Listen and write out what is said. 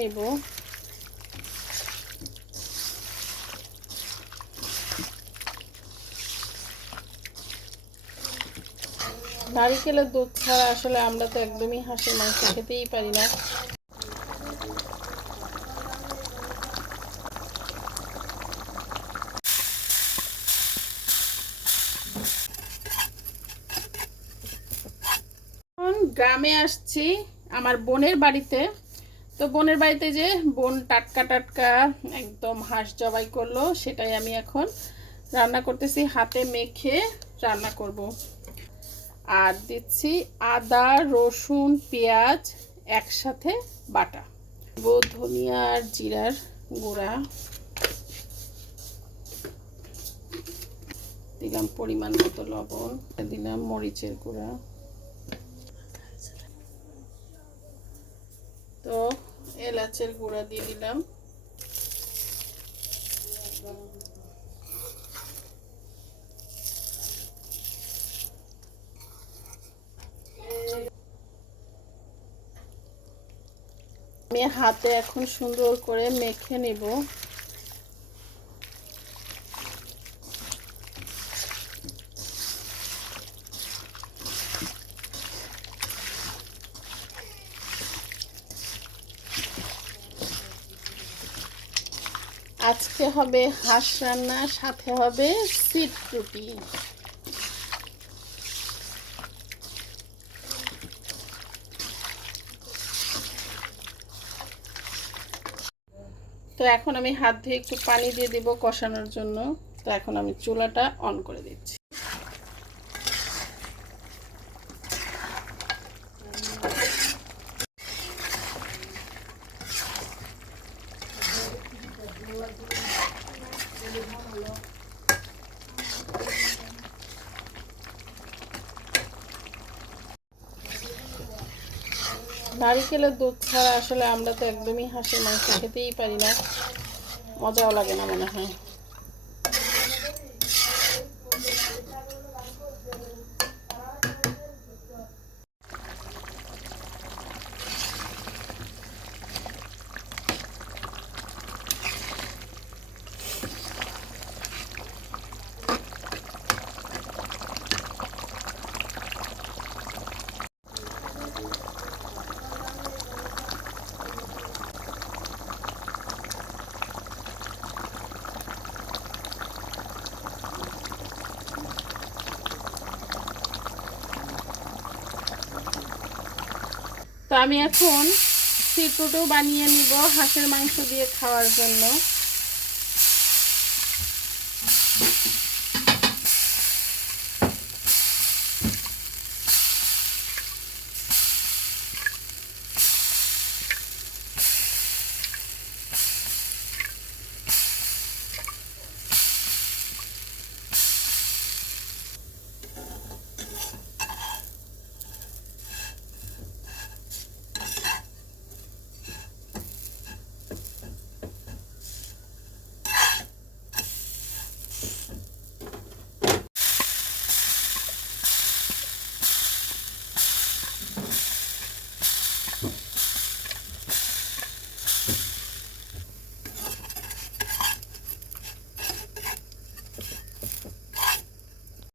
নিব। নারিকেলের দুধ ছাড়া আসলে আমরা তো একদমই হাঁসের মাংস খেতেই পারি না। গ্রামে আসছি আমার বোনের বাড়িতে। তো বোনের বাড়িতে যে বোন টাটকা টাটকা একদম হাঁস জবাই করলো, সেটাই আমি এখন রান্না করতেছি। হাতে মেখে রান্না করব। আর দিচ্ছি আদা রসুন পেঁয়াজ একসাথে বাটা, ধনিয়া আর জিরার গুঁড়া দিলাম, পরিমাণ মতো লবণ দিলাম, মরিচের গুঁড়া, তো এলাচের গুঁড়া দিয়ে দিলাম। আমি হাতে এখন সুন্দর করে মেখে নেব। আজকে হবে হাঁস রান্না, সাথে হবে সিট রুটি। তো এখন আমি হাত ধুয়ে একটু পানি দিয়ে দেব কষানোর জন্য। তো এখন আমি চুলাটা অন করে দিচ্ছি। নারিকেলের দুধ ছাড়া আসলে আমরা তো একদমই হাঁসের মাংস খেতেই পারি না, মজাও লাগে না মনে হয়। তো আমি এখন সিটুটও বানিয়ে নিব হাঁসের মাংস দিয়ে খাওয়ার জন্য।